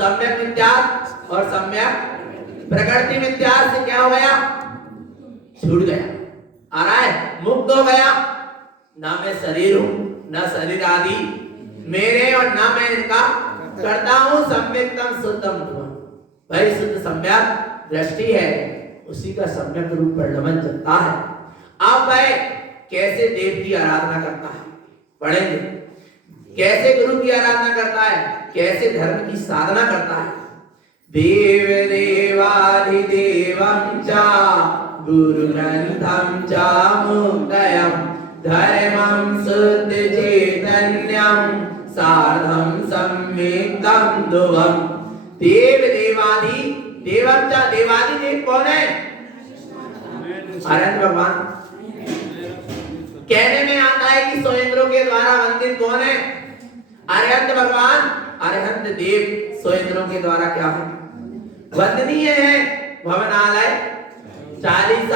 सम्यक मिथ्यात्व और सम्यक प्रकृति मिथ्यात्व से क्या हो गया? छूट गया। आ रहा है? मुक्त हो गया। ना मैं शरीर हूं, ना शरीर आदि मेरे, और ना मैं इनका करता हूं। सम्यक्तम शुद्धम ध्रुवम, भाई शुद्ध सम्यक दृष्टि है, उसी का सम्यक रूप परिणमन चलता है। अब भाई कैसे देव की आराधना करता है पढ़ेंगे, कैसे गुरु की आराधना करता है, कैसे धर्म की साधना करता है। देव देवाधिदेवं च गुरुग्रन्थं च मुक्तयं धर्मं शुद्ध चैतन्यं सार्धं सम्यक्तं ध्रुवं। देव देवादि देवं च, देवादि देव कौन है? अनंत भगवान। कहने में आता है कि स्वयंद्रों के द्वारा वंदित कौन है? अरिहंत भगवान। अरिहंत देव स्वयंद्रों के द्वारा क्या है? वंदनीय है। भवनालय 40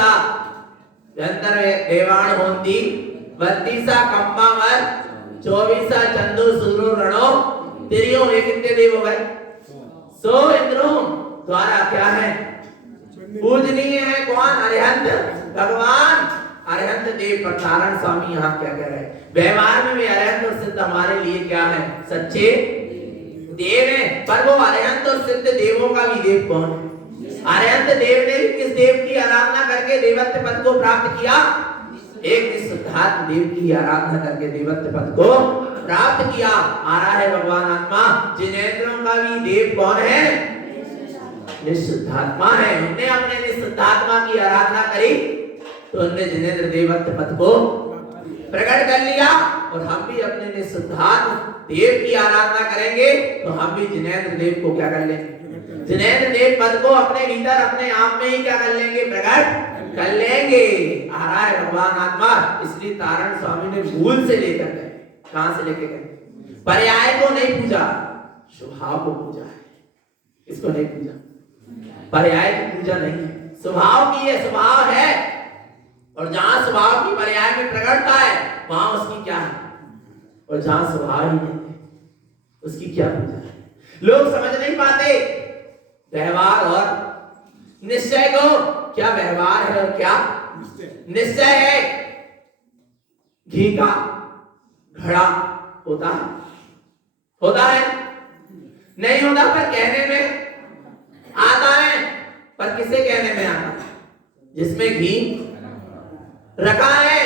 व्यंतर देवाण होती 32 कंपावर 24 चंदो सूरो रणो तिरियो। ये कितने देव हो गए? 100 इंद्रों द्वारा क्या है? पूजनीय है। कौन? अरिहंत भगवान। अरिहंत देव। प्रतारण स्वामी यहाँ क्या कह रहे हैं? व्यवहार में भी अरिहंत और सिद्ध हमारे लिए क्या है? सच्चे देव है। पर वो अरिहंत और सिद्ध देवों का भी देव कौन है? अरिहंत देव ने भी किस देव की आराधना करके देवत्व पद को प्राप्त किया? एक निष्ठात्म देव की आराधना करके देवत्व पद को प्राप्त किया। आ रहा है भगवान आत्मा। जिनेंद्रों का भी देव कौन है? निष्ठात्मा है। उनने अपने निष्ठात्मा की आराधना करी तो उनने जिनेंद्र देवत्व पद को प्रकट कर लिया। और हम भी अपने निष्ठात्म देव की आराधना करेंगे तो हम भी जिनेंद्र देव को क्या कर लेंगे? जिनेंद्र देव पद को अपने भीतर अपने आप में ही क्या कर लेंगे? प्रकट कर लेंगे। आ रहा है भगवान आत्मा। इसलिए तारण स्वामी ने मूल से लेकर गए। कहां से लेके गए? पर्याय को नहीं पूजा, स्वभाव को पूजा है। इसको नहीं पूजा, पर्याय की पूजा नहीं है, स्वभाव की है। स्वभाव है, और जहां स्वभाव की पर्याय में प्रकटता है वहां उसकी क्या है? और जहां स्वभाव ही नहीं है उसकी क्या पूजा है? लोग समझ नहीं पाते व्यवहार और निश्चय को। क्या व्यवहार है और क्या निश्चय है? घी का घड़ा होता है? होता है? नहीं होता, पर कहने में आता है। पर किसे कहने में आता है? जिसमें घी रखा है।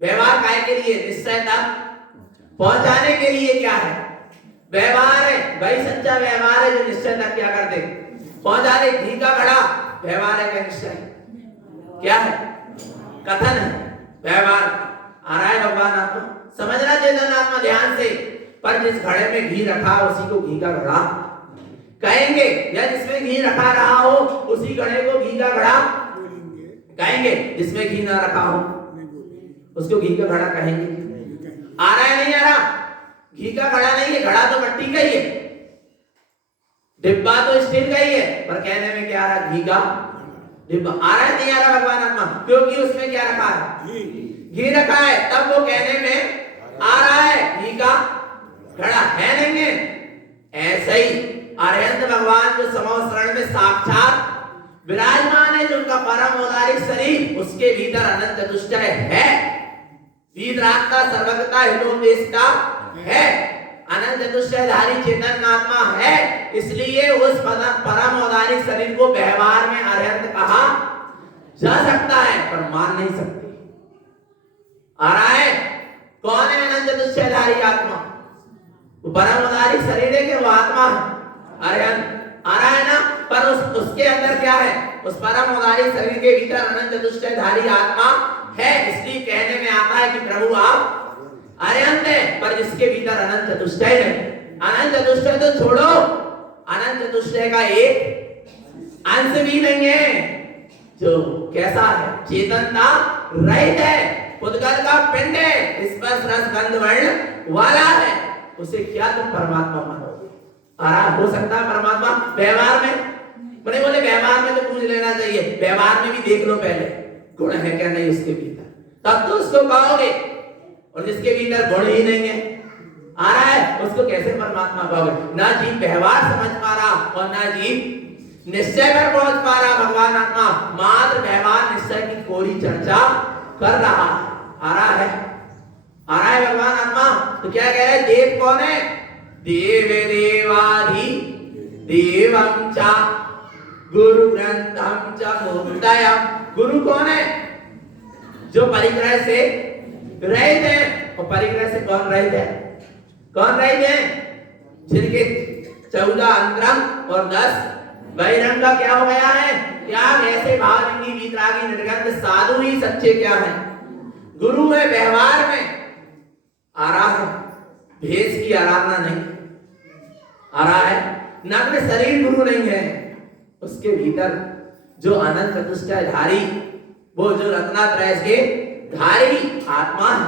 व्यवहार काय के लिए? निश्चय तक पहुंचाने के लिए क्या है? व्यवहार है। भाई सच्चा व्यवहार है जो निश्चय तक क्या कर दे? पहुंचा दे। घी का घड़ा व्यवहार है क्या? निश्चय क्या है? कथन है। व्यवहार। आ रहा है भगवान आपको समझना चेतन आत्मा ध्यान से। पर जिस घड़े में घी रखा उसी को घी का घड़ा कहेंगे, या जिसमें घी रखा रहा हो उसी घड़े को घी का घड़ा कहेंगे। जिसमें घी ना रखा हो उसको घी का घड़ा कहेंगे। आ रहा है नहीं आ रहा? घी का घड़ा नहीं है, घड़ा तो मिट्टी का ही है, डिब्बा तो स्टील का ही है, पर कहने में क्या आ रहा? घी का डिब्बा। आ रहा है नहीं आ रहा भगवान आत्मा? क्योंकि उसमें क्या रखा है? घी रखा है, तब वो कहने में आ रहा है घी का घड़ा है नहीं है। ऐसे ही अरिहंत भगवान जो समवस्त्रण में साक्षात विराजमान है, जो उनका परम औदारिक शरीर, उसके भीतर अनंत चतुष्टय है। वीतरागता सर्वगता हितोपदेशता है। अनंत चतुष्टयधारी चेतन आत्मा है। इसलिए उस परम औदारिक शरीर को व्यवहार में अरिहंत कहा जा सकता है, पर मान नहीं सकते। आ रहा है? कौन है अनंत चतुष्टयधारी आत्मा? वो परम औदारिक शरीर है कि वो आत्मा है? अरिहंत। आ रहा है ना? पर उसके अंदर क्या है? उस परम औदारिक शरीर के भीतर अनंत चतुष्टयधारी आत्मा है। इसलिए कहने में आता है कि प्रभु आप अरिहंत है, पर जिसके भीतर अनंत चतुष्टय है। अनंत चतुष्टय तो छोड़ो, अनंत चतुष्टय का एक अंश भी नहीं है। जो कैसा है? चेतनता रहित है, पुद्गल का पिंड है, स्पर्श रस गंध वर्ण वाला है। उसे क्या तुम परमात्मा मानोगे? आराम हो सकता है परमात्मा व्यवहार में? बोले व्यवहार में तो पूछ लेना चाहिए, व्यवहार में भी देख लो पहले गुण है क्या नहीं उसके भीतर, तब तो उसको कहोगे। और जिसके भीतर गुण ही नहीं है, आ रहा है, उसको कैसे परमात्मा पाओगे? ना जीव व्यवहार समझ पा रहा और ना जीव निश्चय पर पहुंच पा रहा। भगवान आत्मा मात्र व्यवहार निश्चय की थोड़ी चर्चा कर रहा है। आ रहा है, आ रहा है भगवान आत्मा। तो क्या कह रहे हैं? देव कौन है? देव देवाधि देवं च गुरु ग्रंथम च मूर्तयम्। गुरु कौन है? जो परिग्रह से रहित है। और परिग्रह से कौन रहित है? कौन रहित है? जिनके 14 अंतरंग और 10 बहिरंग का क्या हो गया है? त्याग। ऐसे भावलिंगी वीतरागी निर्गंध साधु ही सच्चे क्या है? गुरु है। व्यवहार में आ रहा है, भेष की आराधना नहीं आ रहा है, नग्न शरीर गुरु नहीं है। उसके भीतर जो अनंत चतुष्टयधारी, वो जो रत्नात्रय के धारी आत्मा है,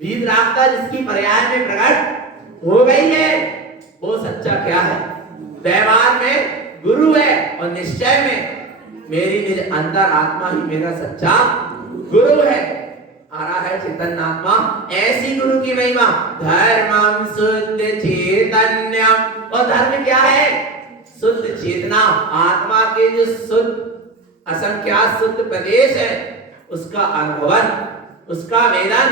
वीतरागता जिसकी पर्याय में प्रकट हो गई है, वो सच्चा क्या है? व्यवहार में गुरु है और निश्चय में मेरी निज अंतर आत्मा ही मेरा सच्चा गुरु है। आ रहा है चैतन्य आत्मा। ऐसी गुरु की महिमा। धर्मम शुद्ध चैतन्यम। और धर्म क्या है? शुद्ध चेतना। आत्मा के जो शुद्ध असंख्यात शुद्ध प्रदेश है, उसका अनुभवन, उसका वेदन,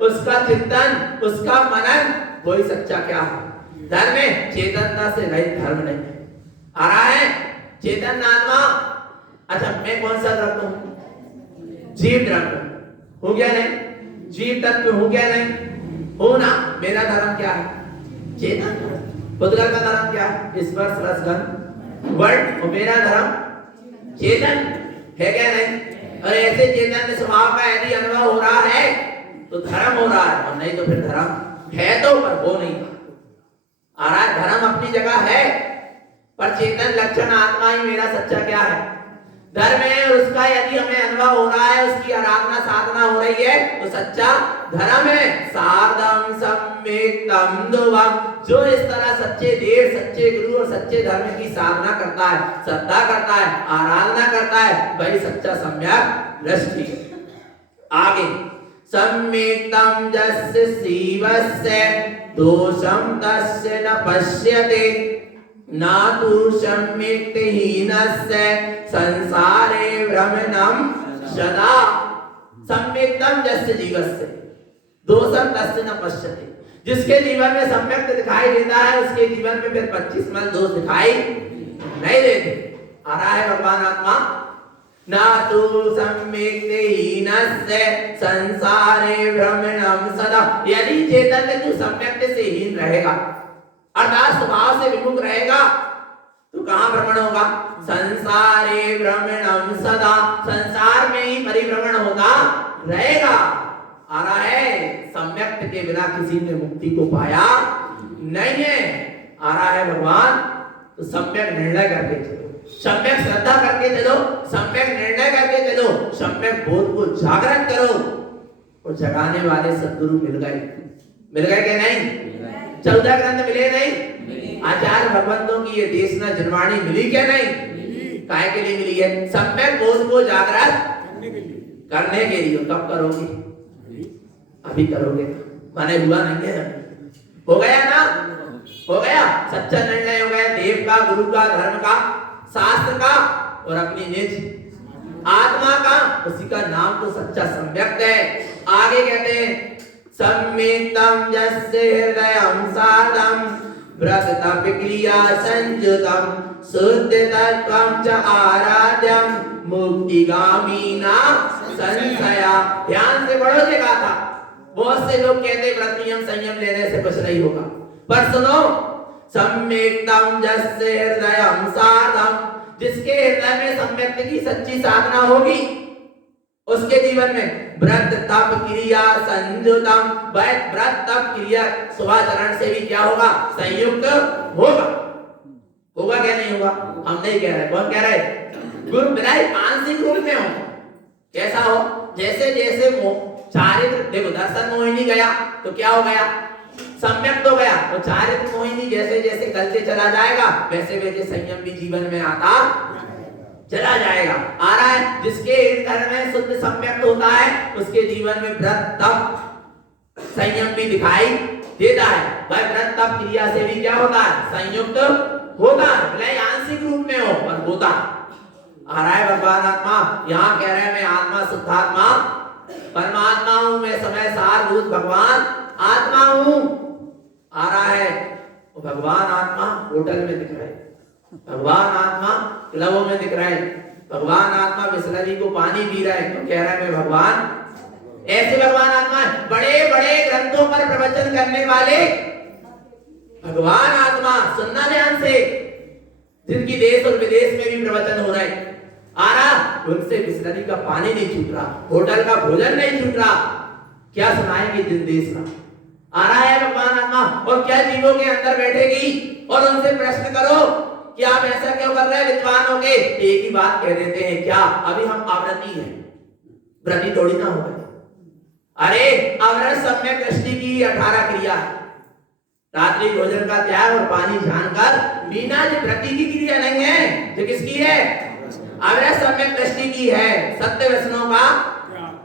उसका चिंतन, उसका मनन, वही सच्चा क्या है? धर्म है। चेतनता से रहित धर्म नहीं है। आ रहा है चेतन आत्मा। अच्छा, मैं कौन सा द्रव्य हूं? जीव द्रव्य हो गया नहीं? जीव तत्व हो गया नहीं? हो ना। मेरा धर्म क्या है? चेतन। पुद्गल का धर्म क्या है? स्पर्श रस गंध वर्ण। और मेरा धर्म चेतन है क्या नहीं? और ऐसे चेतन स्वभाव का यदि अनुभव हो रहा है तो धर्म हो रहा है, और नहीं तो फिर धर्म है तो पर वो नहीं। आ रहा है धर्म अपनी जगह है, पर चेतन लक्षण आत्मा ही मेरा सच्चा क्या है? धर्म है। और उसका यदि हमें अनुभव हो रहा है, उसकी आराधना साधना हो रही है, तो सच्चा धर्म है। साधम सम्यक्तम ध्रुवम। जो इस तरह सच्चे देव, सच्चे गुरु और सच्चे धर्म की साधना करता है, श्रद्धा करता है, आराधना करता है, वही सच्चा सम्यक दृष्टि है। आगे सम्यक्तम जस्य शिवस्य दोषम तस्य न पश्यते ना तु सम्यक्त हीनस्य संसारे भ्रमणं सदा। सम्यक्तम जस्य जीवस्य दोषम तस्य न पश्यते। जिसके जीवन में सम्यक्त दिखाई देता है, उसके जीवन में फिर 25 मल दोष दिखाई नहीं देते। आ रहा है भगवान आत्मा। ना तु सम्यक्त हीनस्य संसारे भ्रमणं सदा। यदि चैतन्य तू सम्यक्त से हीन रहेगा, अर्थात स्वभाव से विमुख रहेगा, तो कहां भ्रमण होगा? संसारे भ्रमणं सदा। संसार में ही परिभ्रमण होता रहेगा। आ रहा है सम्यक्त के बिना किसी ने मुक्ति को पाया नहीं है। आ रहा है भगवान। तो सम्यक निर्णय करके चलो, सम्यक श्रद्धा करके चलो, सम्यक निर्णय करके चलो, सम्यक बोध को जागृत करो। और जगाने वाले सद्गुरु मिल गए। मिल गए क्या नहीं? 14 ग्रंथ मिले नहीं? आचार्य भगवंतों की ये देशना जनवाणी मिली क्या नहीं? काय के लिए मिली है? सम्यक बोध को जागृत करने के लिए। कब करोगे? अभी करोगे। माने हुआ नहीं है? हो गया ना? हो गया। सच्चा निर्णय हो गया देव का, गुरु का, धर्म का, शास्त्र का और अपनी निज आत्मा का। उसी का नाम तो सच्चा सम्यक है। आगे कहते हैं सम्यक्तम जस्य हृदयं साधं व्रत तप क्रिया संयुतम शुद्ध तत्वं च आराध्यं मुक्तिगामी न संशया। ध्यान से पढ़ो ये गाथा। बहुत से लोग कहते व्रत नियम संयम लेने से कुछ नहीं होगा, पर सुनो सम्यक्तम जस्य हृदयं साधं। जिसके हृदय में सम्यक्त की सच्ची साधना होगी, उसके जीवन में व्रत तप क्रिया संयुतम। व्रत तप क्रिया शुभाचरण से भी क्या होगा? संयुक्त होगा। होगा क्या नहीं होगा? हम नहीं कह रहे। कौन कह रहे? गुरु बिलाय आंशिक रूप में हो। कैसा हो? जैसे जैसे चारित्र, देखो दर्शन मोहिनी गया तो क्या हो गया? सम्यक तो गया। तो चारित्र मोहिनी जैसे जैसे गलते चला जाएगा, वैसे वैसे संयम भी जीवन में आता चला जाएगा। आ रहा है जिसके हृदय में शुद्ध सम्यक होता है, उसके जीवन में व्रत तप संयम भी दिखाई देता है। वह व्रत तप क्रिया से भी क्या होता है, संयुक्त होता है, भले आंशिक रूप में हो पर होता। आ रहा है भगवान आत्मा, यहाँ कह रहे हैं मैं आत्मा शुद्धात्मा परमात्मा हूं, मैं समय सार भूत भगवान आत्मा हूं। आ रहा है भगवान आत्मा होटल में दिख रहा है, भगवान आत्मा क्लबों में दिख रहा है, भगवान आत्मा बिस्लरी को पानी पी रहा है, तो कह रहा है मैं भगवान। ऐसे भगवान आत्मा बड़े बड़े ग्रंथों पर प्रवचन करने वाले भगवान आत्मा, सुनना ध्यान से, जिनकी देश और विदेश में भी प्रवचन हो रहे हैं, आ रहा उनसे बिस्लरी का पानी नहीं छूट रहा, होटल का भोजन नहीं छूट रहा, क्या सुनाएंगे जिन देश में। आ रहा है भगवान आत्मा, और क्या जीवों के अंदर बैठेगी और उनसे प्रश्न करो कि आप ऐसा क्यों कर रहे हैं विद्वान हो के, एक ही बात कह देते हैं, क्या अभी हम आवृत्ति हैं, व्रती थोड़ी ना हो गए। अरे अवरत सम्यक दृष्टि की 18 क्रिया है, रात्रि भोजन का त्याग और पानी जानकर बिना जो व्रती की क्रिया नहीं है, जो किसकी है, अवरत सम्यक दृष्टि की है, सत्य व्यसनों का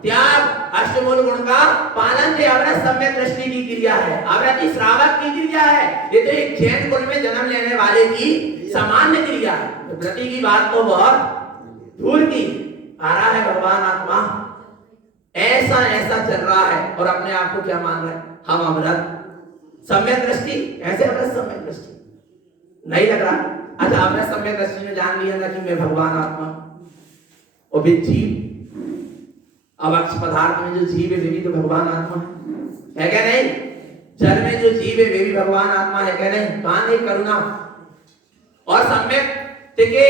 त्याग, अष्टमूल गुण का पालन, से अवरत सम्यक दृष्टि की क्रिया है, अवरति श्रावक की क्रिया है। ये तो एक जैन कुल में जन्म लेने वाले की सामान्य क्रिया है, तो व्रती की बात तो बहुत दूर की। आ रहा है भगवान आत्मा ऐसा ऐसा चल रहा है और अपने आप को क्या मान रहे हैं, हम अमृत सम्यक दृष्टि, ऐसे अमृत सम्यक दृष्टि नहीं लग रहा। अच्छा अमृत सम्यक दृष्टि में जान लिया ना कि मैं भगवान आत्मा, और भी जीव, अब अक्ष पदार्थ में जो जीव है वे भी तो भगवान आत्मा है क्या नहीं, जल में जो जीव है वे भी भगवान आत्मा है क्या नहीं। कहां नहीं, करुणा और सम्यक के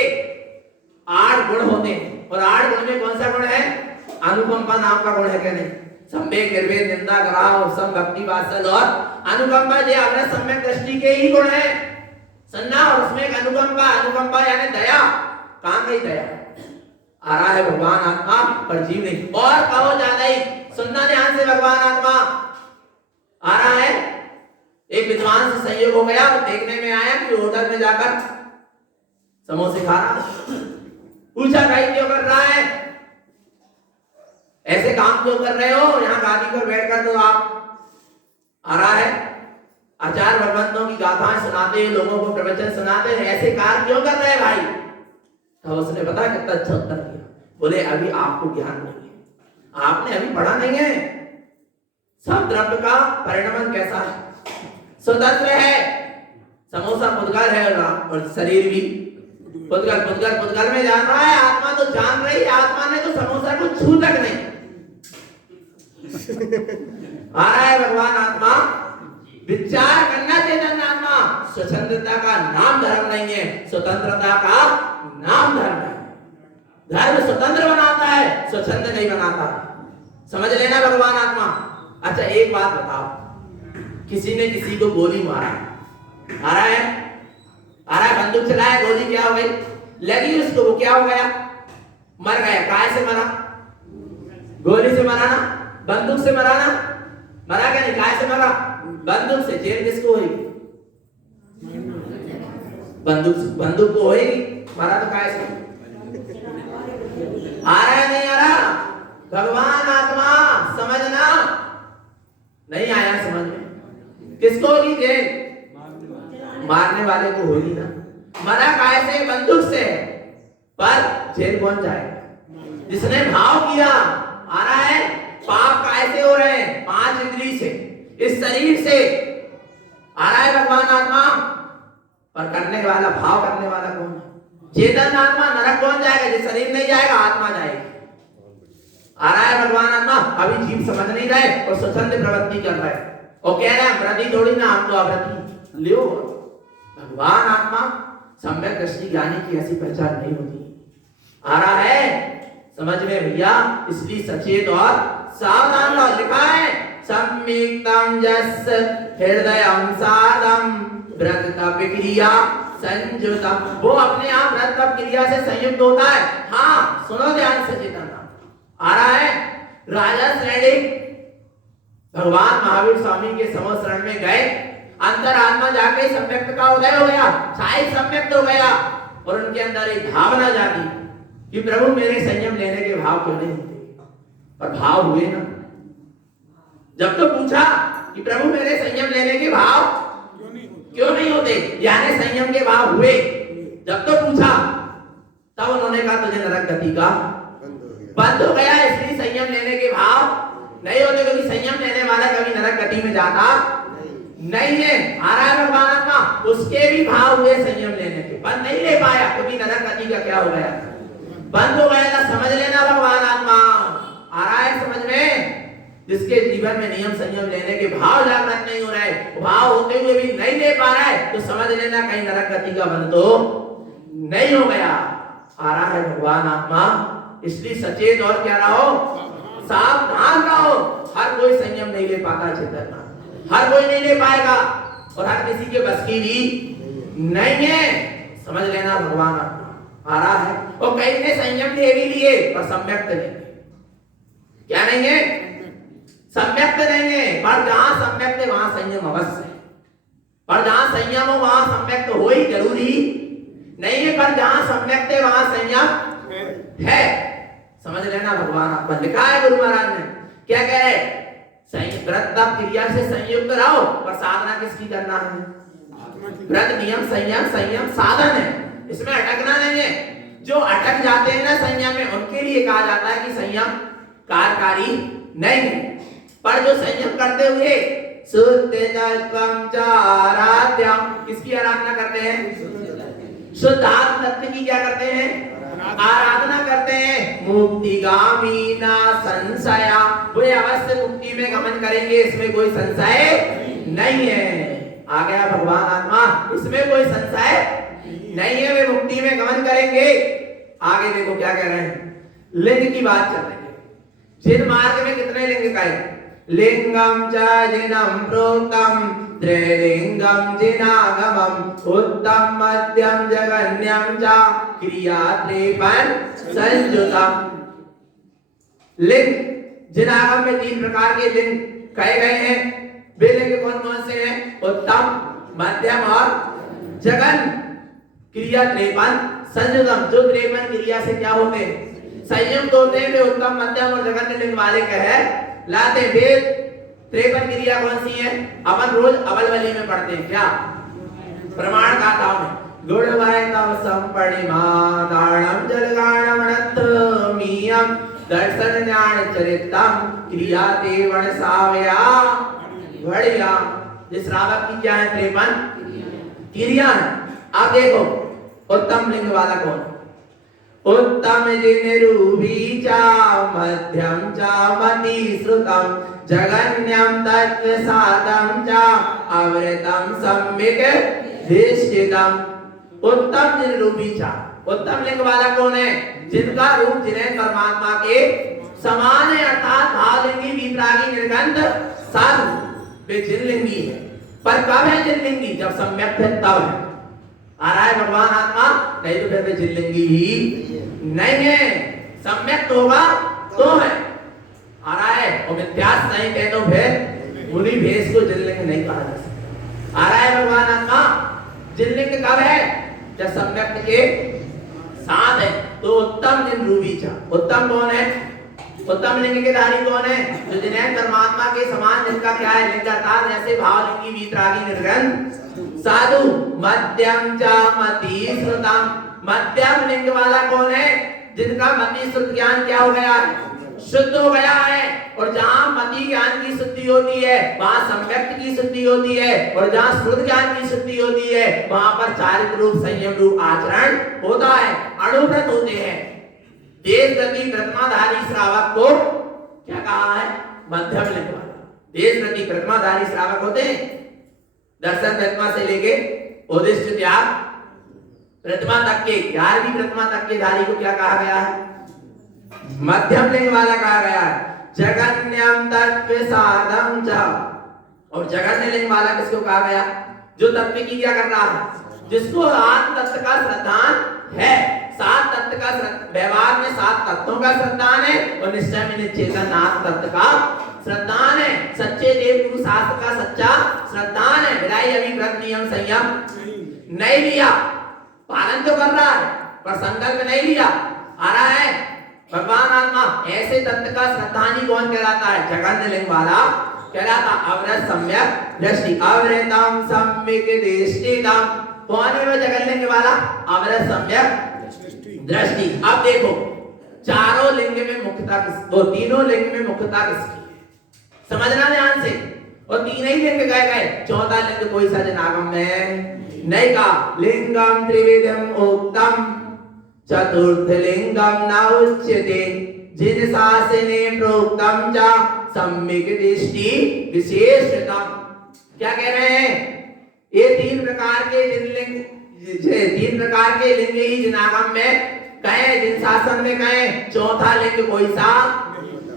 8 गुण होते हैं, और 8 गुण में कौन सा गुण है, अनुकंपा नाम का गुण है क्या नहीं। संवेग, निर्वेद, निंदा, ग्राह, सम, भक्ति, वात्सल्य और अनुकंपा, ये अवरत सम्यक दृष्टि के ही गुण है। सुनना, और उसमें एक अनुकंपा यानी दया, कहां गई दया। आ रहा है भगवान आत्मा पर जीव नहीं, और कहो ज्यादा ही, सुनना ध्यान से, भगवान आत्मा आ रहा है। एक विद्वान से संयोग हो गया, देखने में आया कि होटल में जाकर समोसे खा रहा, पूछा भाई क्यों कर रहा है, ऐसे काम क्यों कर रहे हो, यहाँ गादी पर बैठकर तो आप। आ रहा है आचार्य भगवंतों की गाथाएं सुनाते हैं, लोगों को प्रवचन सुनाते हैं, ऐसे कार्य क्यों कर रहे हैं भाई। तो उसने पता कितना अच्छा उत्तर दिया, बोले अभी आपको ज्ञान नहीं है, आपने अभी पढ़ा नहीं है, सब द्रव्य का परिणाम कैसा है, स्वतंत्र है, समोसा पुद्गल है और शरीर भी पुद्गल में जान रहा है, आत्मा तो जान रही है, आत्मा ने तो समोसा को छू तक नहीं। आ रहा है भगवान आत्मा, विचार करना चेतन आत्मा, स्वतंत्रता का नाम धर्म नहीं है, स्वतंत्रता का नाम धर्म है। धर्म स्वतंत्र बनाता है, स्वतंत्र नहीं बनाता, समझ लेना भगवान आत्मा। अच्छा एक बात बताओ, किसी ने किसी को गोली मारा, आ रहा है बंदूक चलाया, गोली क्या हो गई, लगी उसको, वो क्या हो गया, मर गया। काय से मरा, गोली से मरा ना, बंदूक से मरा ना, मरा क्या नहीं, काय से मरा, बंदूक से। जेल किसको होगी, बंदूक को होगी, मरा तो काय से। आ रहा है नहीं आ रहा, भगवान आत्मा समझना नहीं आया समझ में, किसको होगी जेल, मारने वाले को होगी ना, मरा काय से, बंदूक से, पर जेल कौन जाएगा, जिसने भाव किया। आ रहा है पाप काय से हो रहे हैं, 5 इंद्रिय से, इस शरीर से। आ रहा है भगवान आत्मा, पर करने वाला, भाव करने वाला कौन है, चेतन आत्मा। नरक कौन जाएगा, जिस शरीर नहीं जाएगा, आत्मा जाएगी। आ रहा है भगवान आत्मा, अभी जीव समझ नहीं रहे और स्वतंत्र प्रवृत्ति कर रहे और कह रहे हैं व्रती थोड़ी ना, हम तो अव्रती। लियो भगवान आत्मा सम्यक दृष्टि ज्ञानी की ऐसी पहचान नहीं होती। आ रहा है समझ में भैया, इसलिए सचेत और सावधान रहो। लिखा है सम्यक्तम जस हृदयम साधम व्रत तप क्रिया संयुतम, वो अपने आप व्रत तप क्रिया से संयुक्त होता है। हाँ सुनो ध्यान से चेतन। आ रहा है राजा श्रेणी भगवान महावीर स्वामी के समशरण में गए, अंतर आत्मा जाके सम्यक्त का उदय हो गया, शायद सम्यक्त हो गया, और उनके अंदर एक भावना जागी कि प्रभु मेरे संयम लेने के भाव क्यों नहीं होते, पर भाव हुए ना। जब तो पूछा कि प्रभु मेरे संयम लेने के भाव क्यों नहीं होते? यानी संयम के भाव हुए। जब तो पूछा तब उन्होंने कहा तुझे नरक गति का बंद हो गया, इसलिए संयम लेने के भाव नहीं होते, क्योंकि संयम लेने वाला कभी नरक गति में जाता नहीं है। आ रहा है भगवान आत्मा, उसके भी भाव हुए संयम लेने के, बंद नहीं ले पाया क्योंकि नरक गति का क्या हो गया, बंद हो गया था। समझ लेना भगवान आत्मा, आ रहा है समझ में? जिसके जीवन में नियम संयम लेने के भाव जागृत नहीं हो रहे, भाव होते हुए भी नहीं ले पा रहा है, तो समझ लेना कहीं नरक गति का बंद तो नहीं हो गया। आ रहा है भगवान आत्मा, इसलिए सचेत और क्या रहो, सावधान रहो। हर कोई संयम नहीं ले पाता चेतन, हर कोई नहीं ले पाएगा और हर किसी के बस की भी नहीं है। समझ लेना भगवान आत्मा आ रहा है। और कई ने संयम ले भी लिए पर सम्यक्त नहीं, क्या नहीं है, सम्यक्त नहीं है। पर जहां सम्यक्त है वहां संयम अवश्य है, पर जहां संयम हो वहां सम्यक्त हो ही जरूरी नहीं है, पर जहां सम्यक्त है वहां संयम है। समझ लेना भगवान आत्मा। लिखा है गुरु महाराज ने, क्या कह रहे, व्रत तप क्रिया से संयुक्त रहो, पर साधना किसकी करना है? व्रत नियम संयम, संयम साधन है, इसमें अटकना नहीं है। जो अटक जाते हैं ना संयम में, उनके लिए कहा जाता है कि संयम कार्यकारी नहीं है। पर जो संयम करते हुए किसकी आराधना करते हैं? शुद्धात्म तत्व की क्या करते हैं? आराधना करते हैं। मुक्तिगामी ना संशया, वे अवश्य मुक्ति में गमन करेंगे, इसमें कोई संशय नहीं है। आ गया भगवान आत्मा, इसमें कोई संशय नहीं है, वे मुक्ति में गमन करेंगे। आगे देखो क्या कह रहे हैं, लिंग की बात चल रही है। जिन मार्ग में कितने लिंग कहे, लिंगम च जिनम प्रोक्तम त्रिलिंगम जिनागमम उत्तम मध्यम जगन्यम च क्रिया त्रिपन संयुतम। लिंग जिनागम में 3 प्रकार के लिंग कहे गए हैं। वे लिंग कौन कौन से हैं? उत्तम, मध्यम और जगन। क्रिया त्रिपन संयुतम, जो 53 क्रिया से क्या होते हैं, संयुक्त होते हैं, वे उत्तम मध्यम और जगन्य लिंग वाले कहे लाते। वेद 53 क्रिया कौन सी है? अपन रोज अवलवली में पढ़ते हैं, क्या प्रमाण गाथाओं में, गुणवायतम संपरिमाणाणम जलगाणम नत्रमीयम दर्शन ज्ञान चरितम क्रिया देवण सावया बढ़िया। जिस श्रावक की क्या है? 53 क्रिया है। आप देखो उत्तम लिंग वाला कौन? उत्तम जिनरूपी चा मध्यम चा मति श्रुतम जगन्यम तत्व साधम चा अवृतम सम्यक धिष्ठितम। उत्तम जिनरूपी चा, उत्तम लिंग वाला कौन है? जिनका रूप जिन्हें परमात्मा के समान है, अर्थात भावलिंगी वितरागी निर्गंध साधु, वे जिनलिंगी है। पर कब है जिनलिंगी? जब सम्यक है तब है। आ रहा है भगवान आत्मा, नहीं तो फिर वे जिनलिंगी ही नहीं है। सम्यक होगा तो है, आ रहा है। और मिथ्यास नहीं है तो फिर मुनि भेष को जिनलिंग नहीं कहा जा सकता। आ रहा है भगवान आत्मा, जिनलिंग कब है? जब सम्यक के साथ है। तो उत्तम जिन रूपी चा, उत्तम कौन है? उत्तम लिंग के धारी कौन है? जो जिन्हें परमात्मा के समान, जिनका क्या है? लिंग अर्थात जैसे भावलिंगी वितरागी निर्गंध साधु। मध्यम चा मति श्रुतम, मध्यम लिंग वाला कौन है? जिनका मति श्रुत ज्ञान क्या हो गया है? शुद्ध हो गया है। और जहां मति ज्ञान की शुद्धि होती है वहां सम्यक्त की शुद्धि होती है, और जहां शुद्ध ज्ञान की शुद्धि होती है वहां पर चारित्र रूप संयम रूप आचरण होता है, अणुव्रत होते हैं। देश गति प्रतिमाधारी श्रावक को क्या कहा है? मध्यम लिंग वाला। देश गति प्रतिमाधारी श्रावक होते हैं, दर्शन प्रतिमा से लेके उद्दिष्ट त्याग प्रतिमा तक के, 11वीं प्रतिमा तक के धारी को क्या कहा गया है? मध्यम लिंग वाला कहा गया है। जगन्यम तत्व साधम च, और जगन्य लिंग वाला किसको कहा गया? जो तत्व की क्या कर रहा है? जिसको आत्म तत्व का श्रद्धान है। 7 तत्व का व्यवहार में 7 तत्वों का श्रद्धान है, और निश्चय में निश्चेतन आत्म तत्व का श्रद्धान है। सच्चे देव गुरु शास्त्र का सच्चा श्रद्धान है। विदाई अभी व्रत नियम संयम नहीं लिया, पालन तो कर रहा है पर संकल्प नहीं लिया। आ रहा है भगवान आत्मा। ऐसे तत्व का श्रद्धानी कौन कहलाता है? जगन्य लिंग वाला कहलाता अवरत सम्यक दृष्टि। अवृतम सम्यक दृष्टितम, कौन है वो जगन्लिंग वाला? अवरत सम्यक दृष्टि। अब देखो चारों लिंग में मुख्यता किस, वो तीनों लिंग में मुख्यता किसकी है, समझना ध्यान से। और तीन ही लिंग गए, चौथा लिंग कोई सजनागम में नहीं कहा। लिंगम त्रिविधम उक्तम चतुर्थ लिंगम न उच्यते जिन शासने प्रोक्तम च सम्यक दृष्टि विशेषतम। क्या कह रहे हैं? ये तीन प्रकार के लिंग ही जिनागम में कहे, जिन शासन में कहे, चौथा लिंग कोई सा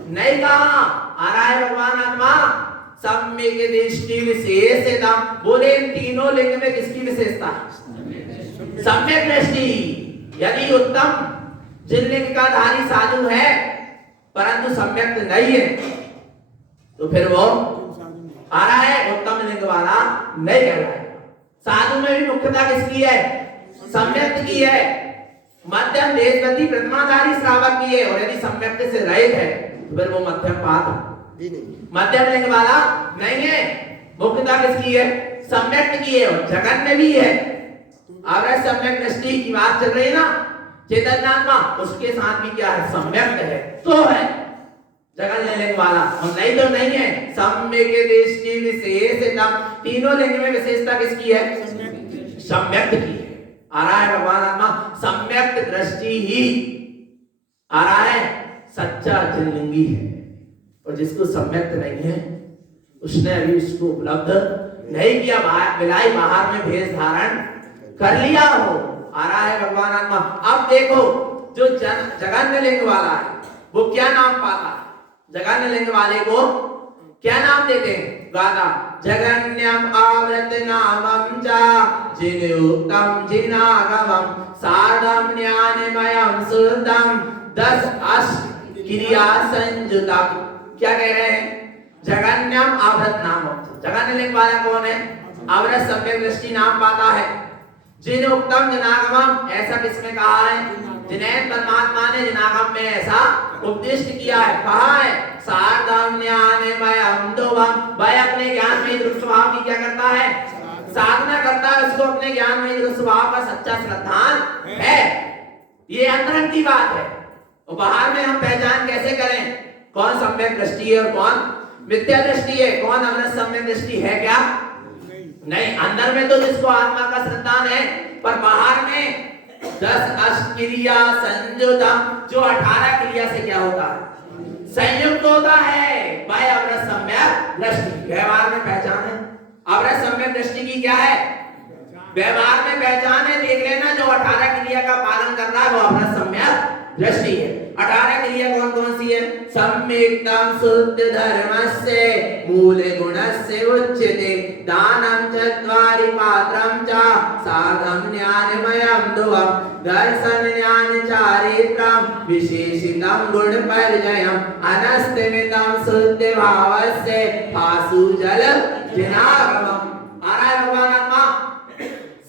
नहीं कहा। आ रहा है भगवान आत्मा सम्यक दृष्टि विशेषतम। बोले इन तीनों लिंग में किसकी विशेषता है? सम्यक दृष्टि। यदि उत्तम जिन लिंग का धारी साधु है परंतु सम्यक नहीं है तो फिर वो आ रहा है उत्तम लिंग वाला नहीं कह रहा है। साधु में भी मुख्यता किसकी है? सम्यक की है। मध्यम देशगति प्रतिमाधारी श्रावक की है। और यदि सम्यक से रहित है तो फिर वो मध्यम पात्र मध्यम लिंग वाला नहीं है। मुख्यता किसकी है? सम्यक की है। और जगन्य भी है। अगर सम्यक दृष्टि की बात चल रही है ना, चैतन्यात्मा, उसके साथ भी क्या है? सम्यक है तो है जगन्य लिंग वाला, और नहीं तो नहीं है। सम्यक दृष्टि विशेषतम, तीनों लिंग में विशेषता किसकी है? सम्यक की है। आ रहा है भगवान आत्मा सम्यक दृष्टि ही आ रहा है सच्चा जिनलिंगी है। और जिसको सम्यक नहीं है उसने अभी उसको उपलब्ध नहीं किया, बिलाई बाहर में भेष धारण कर लिया हो। आ रहा है भगवान आत्मा। अब देखो जो जगन्य लिंग वाला है वो क्या नाम पाता है? जगन्य लिंग वाले को क्या नाम देते हैं? गादा जगन्यम आवृत नामम चा जिनुक्तम जिनागमम सार्धम ज्ञानमयम शुद्धम 10 अष्ट क्रिया संयुतम। क्या कह रहे हैं? जगन्यम आवृत नामम। जगन्य लिंग वाला कौन है? आवृत सम्यक दृष्टि नाम पाता है। जिनुक्तम जिनागमम, ऐसा किसने कहा है? जिन्हें परमात्मा ने जिनागम में ऐसा उपदेश किया है। कहा है सार्धम ज्ञानमयम दोवम। भाई अपने ज्ञान में दृढ़ स्वभाव की क्या करता है? साधना करता है। उसको अपने ज्ञान में दृढ़ स्वभाव का सच्चा श्रद्धान है। ये अंतरंग की बात है। और बाहर में हम पहचान कैसे करें कौन सम्यक दृष्टि है और कौन मिथ्या दृष्टि है, कौन अमृत सम्यक दृष्टि है? क्या नहीं। अंदर में तो जिसको आत्मा का श्रद्धान है, पर बाहर में 10 अष्ट क्रिया संयुतम, जो 18 क्रिया से क्या होता है? संयुक्त होता है। भाई अमृत सम्यक दृष्टि व्यवहार में पहचान है। अमृत सम्यक दृष्टि की क्या है? व्यवहार में पहचान है। देख लेना जो 18 क्रिया का पालन कर रहा है वो अमृत सम्यक दृष्टि है। 18 क्रिया कौन कौन सी है? सम्यक्तम शुद्ध धर्मस्य मूल गुणस्य उच्यते दानं चत्वारि पात्रं च साधं ज्ञानमयं ध्रुवं दर्शन ज्ञान चारित्रं विशेषितं गुण परिजयं अनस्तिमितं शुद्ध भावस्य भासु जल जिनागमम्। आ रहा है भगवान आत्मा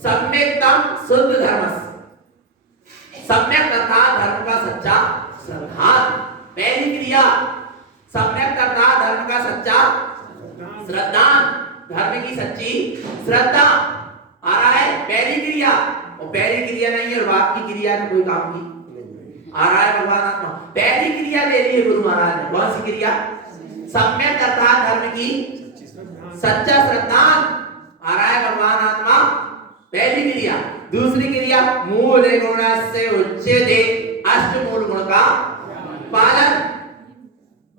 सम्यक्तम शुद्ध धर्मस्य। सम्यक अर्थात धर्म का सच्चा श्रद्धान। पहली क्रिया सम्यक अर्थात धर्म का सच्चा श्रद्धान, धर्म की सच्ची श्रद्धा। आ रहा है पहली क्रिया। और पहली क्रिया नहीं है और बाप की क्रिया में कोई काम की। आ रहा है भगवान आत्मा पहली क्रिया ले ली है गुरु महाराज ने। कौन सी क्रिया? सम्यक अर्थात धर्म की सच्चा श्रद्धान। आ रहा है भगवान आत्मा पहली क्रिया। दूसरी क्रिया मूल गुण से उच्चते, अष्ट मूल गुण का पालन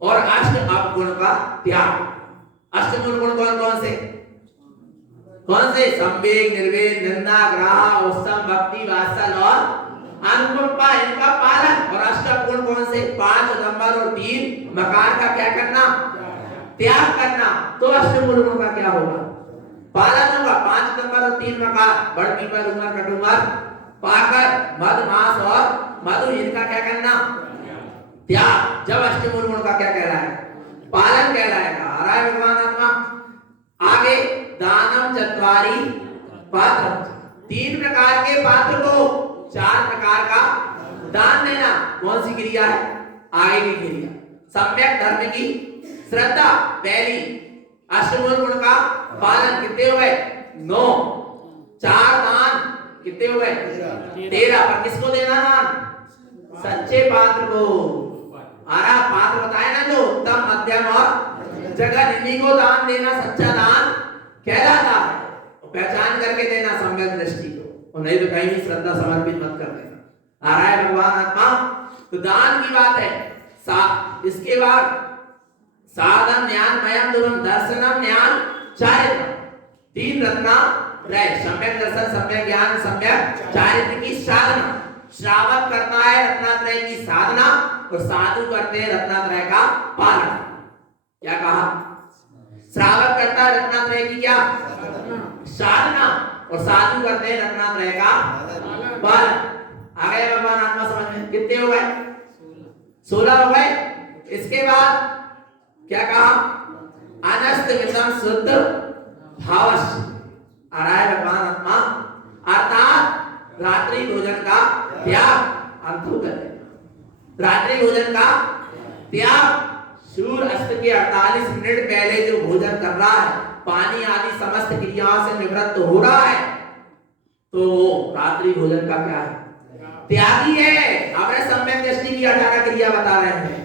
और अष्ट अपगुण का त्याग। अष्ट मूल गुण कौन कौन से? कौन से? संवेग, निर्वेग, निंदा, ग्राह, उत्सव, भक्ति, वात्सल और अनुकंपा, इनका पालन। और अष्ट अपगुण कौन से? 5 उदंबर और 3 मकार का क्या करना? त्याग करना। तो अष्ट मूल गुण का क्या होगा? पालन होगा। 5 नंबर और 3 मकार, बड़ पीपर उमर कटुमर पाकर मद मांस और मधु, इनका क्या करना? त्याग। जब अष्टमूल गुण का क्या कहलाएगा? पालन कहलाएगा। आ रहा है भगवान आत्मा। आगे दानम चत्वारि पात्र, 3 प्रकार के पात्र को 4 प्रकार का दान देना। कौन सी क्रिया है? आगे की क्रिया सम्यक धर्म की श्रद्धा पहली। अष्टमूल गुण का पालन कितने हुए 9, 4 दान कितने हुए 13, पर किसको देना दान सच्चे पात्र को। आरा पात्र बताए ना जो उत्तम मध्यम और जगत, इन्हीं को दान देना सच्चा दान कहलाता है। पहचान करके देना सम्यक दृष्टि को, और नहीं तो कहीं भी श्रद्धा समर्पित मत कर देना। आ रहा है भगवान आत्मा, तो दान की बात है। इसके बाद साधन ज्ञान मयम दुर्गम दर्शनम ज्ञान चारित्र, 3 रत्ना रहे, सम्यक दर्शन सम्यक ज्ञान सम्यक चारित्र की साधना। श्रावक करता है रत्नात्रय की साधना और साधु करते हैं रत्नात्रय का पालन। क्या कहा? श्रावक करता है रत्नात्रय की क्या साधना और साधु करते हैं रत्नात्रय का पालन। आ गए भगवान आत्मा समझ में? कितने हो गए 16 हो गए। इसके बाद क्या कहा? अनस्त विषम शुद्ध भावस्य। आ रहा है भगवान आत्मा, अर्थात रात्रि भोजन का त्याग। रात्रि भोजन का त्याग, सूर्य अस्त के 48 मिनट पहले जो भोजन कर रहा है, पानी आदि समस्त क्रियाओं से निवृत्त हो रहा है, तो रात्रि भोजन का क्या है त्यागी है। अपने सम्यक दृष्टि की 18 क्रिया बता रहे हैं।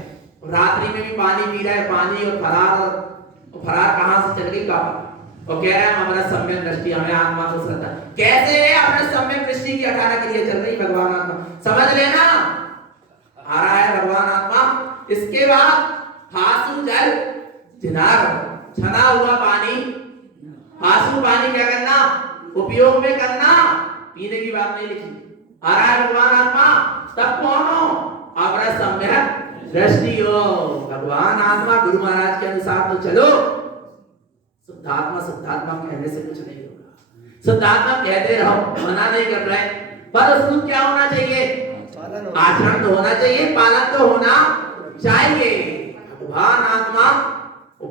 रात्रि में भी पानी पी रहे हैं, पानी और फरार कहां से चल गई का, और कह रहे हैं हमारा सम्यक दृष्टि, हमें आत्मा को श्रद्धा। कैसे है अपने सम्यक दृष्टि की 18 क्रिया चल रही भगवान आत्मा, समझ लेना। आ रहा है भगवान आत्मा। इसके बाद हासु जल जिनार, छना हुआ पानी, हासु पानी क्या करना उपयोग में करना, पीने की बात नहीं लिखी। आ रहा है भगवान आत्मा। तब कौन हो? अपना सम्यक दृष्टि हो। भगवान आत्मा गुरु महाराज के अनुसार तो चलो। शुद्धात्मा कहने से कुछ नहीं होगा। शुद्धात्मा कहते रहो, मना नहीं कर रहे, पर उसमें क्या होना चाहिए? आचरण तो होना चाहिए, पालन तो होना चाहिए। भगवान आत्मा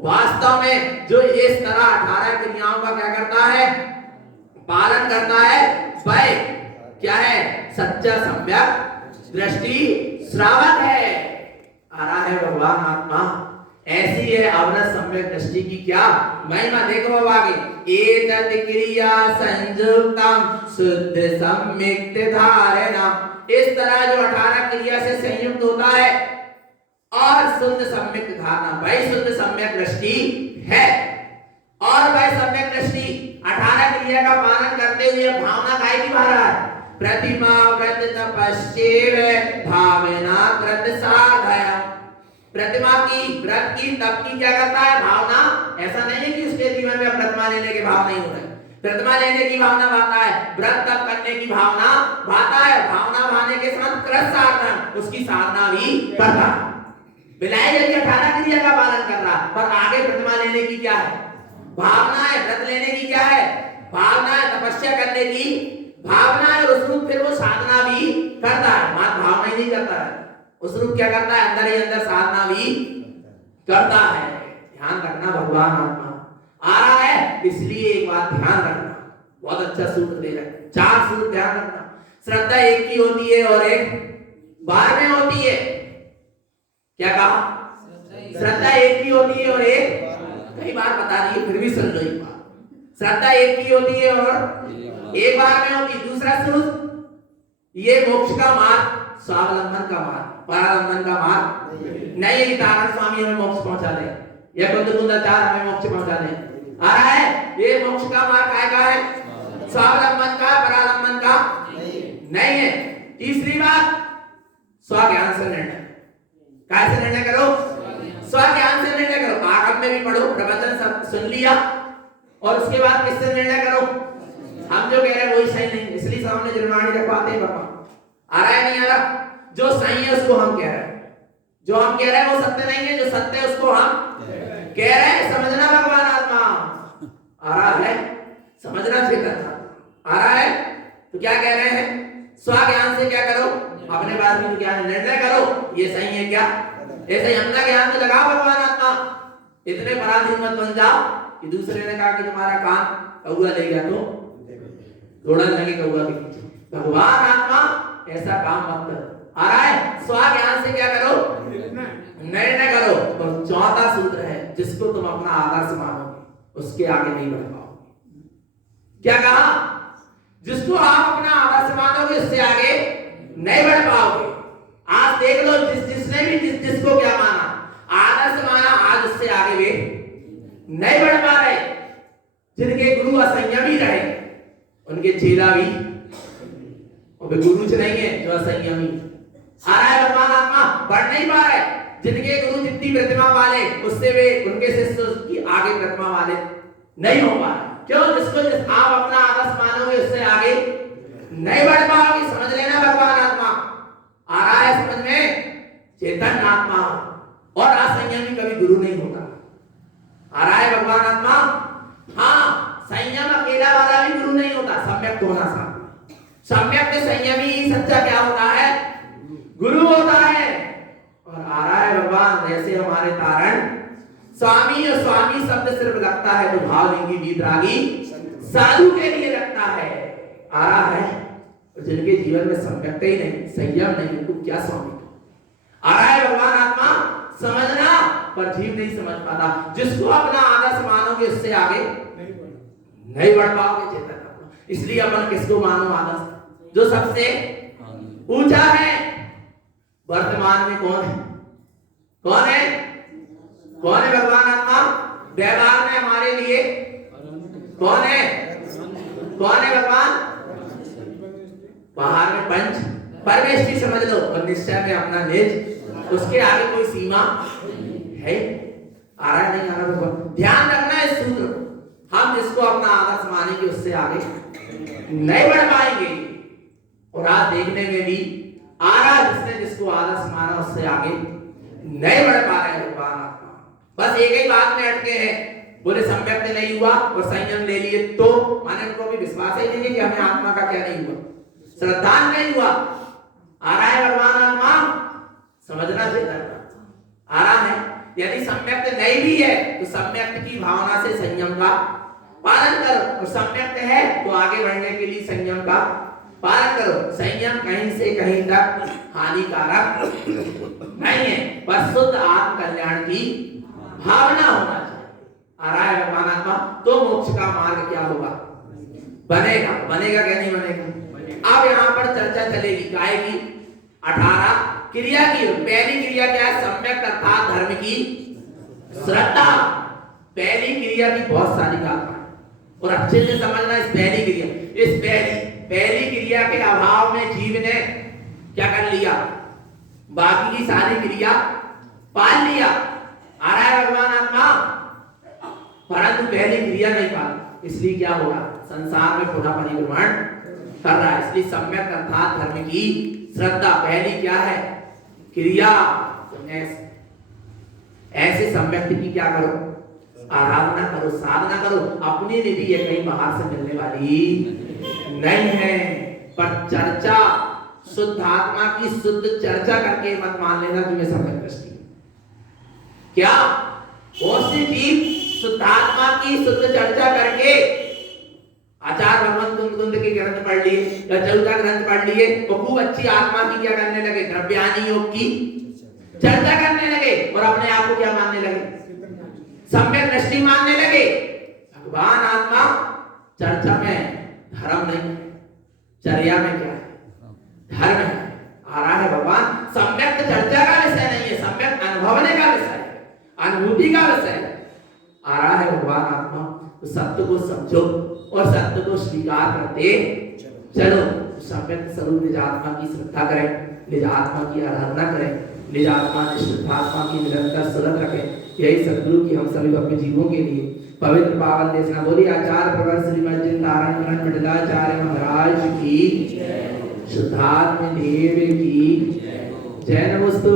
वास्तव में जो इस तरह 18 क्रियाओं का क्या करता है पालन करता है, वह क्या है? सच्चा सम्यक दृष्टि श्रावक है। आ रहा है भगवान आत्मा। ऐसी है अवनत सम्यक दृष्टि की क्या महिमा, देखो अब आगे। एतत् क्रिया संयुक्तम शुद्ध सम्यक धारणा, इस तरह जो 18 क्रिया से संयुक्त होता है और शुद्ध सम्यक धारणा, वही शुद्ध सम्यक दृष्टि है। और वह सम्यक दृष्टि 18 क्रिया का पालन करते हुए भावना काय की भरा है? प्रतिमा व्रत तपस्येव भावना व्रत साधया। प्रतिमा की व्रत की तप की क्या करता है? भावना। ऐसा नहीं है कि उसके जीवन में प्रतिमा लेने के भाव नहीं हो रहे, प्रतिमा लेने की भावना भाता है, व्रत तप करने की भावना भाता है, भावना भाने के साथ कृत साधना, उसकी साधना भी करता है। बिलाई जल्दी 18 क्रिया का पालन कर रहा, पर आगे प्रतिमा लेने की क्या है भावना है, व्रत लेने की क्या है भावना है, तपस्या करने की भावना है, और उस रूप फिर वो साधना भी करता है। मात्र भावना ही नहीं करता है, उस रूप क्या करता है? अंदर ही अंदर साधना भी करता है। ध्यान रखना, भगवान आत्मा आ रहा है, इसलिए एक बात ध्यान रखना। बहुत अच्छा सूत्र दे रहा है, 4 सूत्र ध्यान रखना। श्रद्धा एक की होती है और एक बार में होती है। क्या कहा? श्रद्धा एक की होती है और एक, कई बार बता दिए फिर भी सुन लो एक बार। श्रद्धा एक की होती है और एक बार में होती है। दूसरा सूत्र, ये मोक्ष का मार्ग स्वावलंबन का मार्ग, परालंबन का मार्ग नहीं है कि तारण स्वामी हमें मोक्ष पहुंचा दे या कुंदाचार हमें मोक्ष पहुंचा दे। आ रहा है ये मोक्ष का मार्ग काय का है? स्वावलंबन का, परालंबन का नहीं है। तीसरी बात, स्वज्ञान से निर्णय। कैसे निर्णय करो? स्वज्ञान से निर्णय करो। आगम में भी पढ़ो, प्रवचन सब सुन लिया और उसके बाद किससे निर्णय करो? हम जो कह रहे हैं वही सही नहीं, इसलिए सामने जुर्मानी रखवाते हैं बाबा। आ रहा है नहीं आ रहा? जो सही है उसको हम कह रहे हैं, जो हम कह रहे हैं वो सत्य नहीं है, जो सत्य है उसको हम कह रहे हैं। समझना भगवान आत्मा। आ रहा है? समझना फिर आ रहा है? तो क्या कह रहे हैं? स्वज्ञान से क्या करो? अपने बात में ज्ञान निर्णय करो, ये सही है क्या? ऐसे अपना ज्ञान तो लगाओ भगवान आत्मा। इतने पराधीन मत बन जाओ कि दूसरे ने कहा कि तुम्हारा कान कौआ ले गया तो थोड़ा लगे कौआ के पीछे। भगवान आत्मा ऐसा काम मत करो। आ रहा है? स्वज्ञान से क्या करो? निर्णय करो। तो चौथा सूत्र है जिसको तुम अपना आदर्श मानोगे, उसके आगे नहीं बढ़ पाओगे। क्या कहा? जिसको आप अपना आदर्श मानोगे उससे आगे नहीं बढ़ पाओगे। आज देख लो, जिसने भी जिसको क्या माना, आदर्श माना, आज उससे आगे वे नहीं बढ़ पा रहे। जिनके गुरु असंयमी रहे उनके चेला भी गुरु नहीं है जो असंयमी आ रहा है, भगवान आत्मा बढ़ नहीं पा रहे। जिनके गुरु जितनी प्रतिमा वाले उससे वे उनके शिष्य की आगे प्रतिमा वाले नहीं हो पा रहे। क्यों? जिसको आप अपना आदर्श मानोगे उससे आगे नहीं बढ़ पाओगे। समझ लेना, भगवान आत्मा आ रहा है समझ में। चेतन आत्मा और असंयमी कभी गुरु नहीं होता। आ रहा है भगवान आत्मा। हाँ, संयम अकेला वाला भी गुरु नहीं होता, सम्यक होना साथ। सम्यक संयमी सच्चा क्या होता है? गुरु होता है। और आ रहा है भगवान, जैसे हमारे तारण स्वामी, और स्वामी शब्द सिर्फ लगता है तो भावलिंगी वीतरागी साधु के लिए लगता है। आ रहा है, जिनके जीवन में सम्यकता ही नहीं, संयम नहीं, उनको क्या स्वामी? आ रहा है भगवान आत्मा। समझना, पर जीव नहीं समझ पाता। जिसको अपना आदर्श मानोगे उससे आगे नहीं बढ़ पाओगे चेतन आत्मा। इसलिए अपन किसको मानो आदर्श? जो सबसे ऊंचा है। वर्तमान में कौन है? कौन है? कौन है भगवान आत्मा? व्यवहार में हमारे लिए कौन है? कौन है भगवान? बाहर में पंच परमेष्टि समझ लो, और निश्चय में अपना निज। उसके आगे कोई सीमा है? आ रहा नहीं? आ रहा भगवान। ध्यान रखना है सूत्र। हम जिसको अपना आदर्श मानेंगे उससे आगे नहीं बढ़ पाएंगे। और आज देखने में भी आ रहा, जिसने जिसको आदर्श माना उससे आगे नहीं बढ़ पा रहे भगवान आत्मा। बस एक ही बात में अटके हैं, बोले सम्यक नहीं हुआ और संयम ले लिए तो माने उनको भी विश्वास ही नहीं कि हमें आत्मा का क्या नहीं हुआ, श्रद्धा नहीं हुआ। आ रहा है भगवान आत्मा, समझना चाहिए। आ रहा है, यदि सम्यक नहीं भी है तो सम्यक की भावना से संयम का पालन करो, और सम्यक है तो आगे बढ़ने के लिए संयम का पालन करो। संयम कहीं से कहीं तक हानिकारक नहीं है, पर शुद्ध आत्म कल्याण की भावना होना चाहिए। आ रहा है भगवान आत्मा। तो मोक्ष का मार्ग क्या होगा? बनेगा। बनेगा क्या नहीं बनेगा? अब यहाँ पर चर्चा चलेगी काय की? 18 क्रिया की। पहली क्रिया क्या है? सम्यक अर्थात धर्म की श्रद्धा। पहली क्रिया की बहुत सारी गाथा है, और अच्छे से समझना इस पहली क्रिया। इस पहली क्रिया के अभाव में जीव ने क्या कर लिया? बाकी की सारी क्रिया पाल लिया। आ रहा है भगवान आत्मा, परंतु पहली क्रिया नहीं पाल। इसलिए क्या होगा? संसार में पुनः परिभ्रमण कर रहा है। इसलिए सम्यक अर्थात धर्म की श्रद्धा पहली क्या है? क्रिया। ऐसे सम्यक की क्या करो? आराधना करो, साधना करो। अपनी निधि ये कहीं बाहर से मिलने वाली नहीं है, पर चर्चा शुद्ध आत्मा की शुद्ध चर्चा करके मत मान लेना तुम्हें सम्यक दृष्टि। क्या कौन-सी चीज? शुद्ध आत्मा की शुद्ध चर्चा करके आचार्य भगवंत कुंद के ग्रंथ पढ़ लिए या चौथा ग्रंथ पढ़ लिए, तो खूब अच्छी आत्मा की क्या करने लगे? द्रव्यानी योग की चर्चा करने लगे, और अपने आप को क्या मानने लगे? सम्यक दृष्टि मानने लगे। भगवान आत्मा चर्चा में धर्म नहीं है, चर्या में क्या है? धर्म है। आ रहा है भगवान, सम्यक चर्चा का विषय नहीं है, सम्यक अनुभवने का विषय है, अनुभूति का विषय है। आ रहा है भगवान आत्मा। तो सत्य को समझो और सत्य को स्वीकार करते चलो। सम्यक स्वरूप निज आत्मा की श्रद्धा करें, निज आत्मा की आराधना करें, निज आत्मा निज आत्मा की निरंतर सुरत रखें। यही सद्गुरु की हम सभी अपने जीवों के लिए पवित्र पावन देशना। बोली आचार्य प्रवर श्रीमद जिंदारण मंडलाचार्य महाराज की, शुद्धात्म देव की जय। नमस्तु।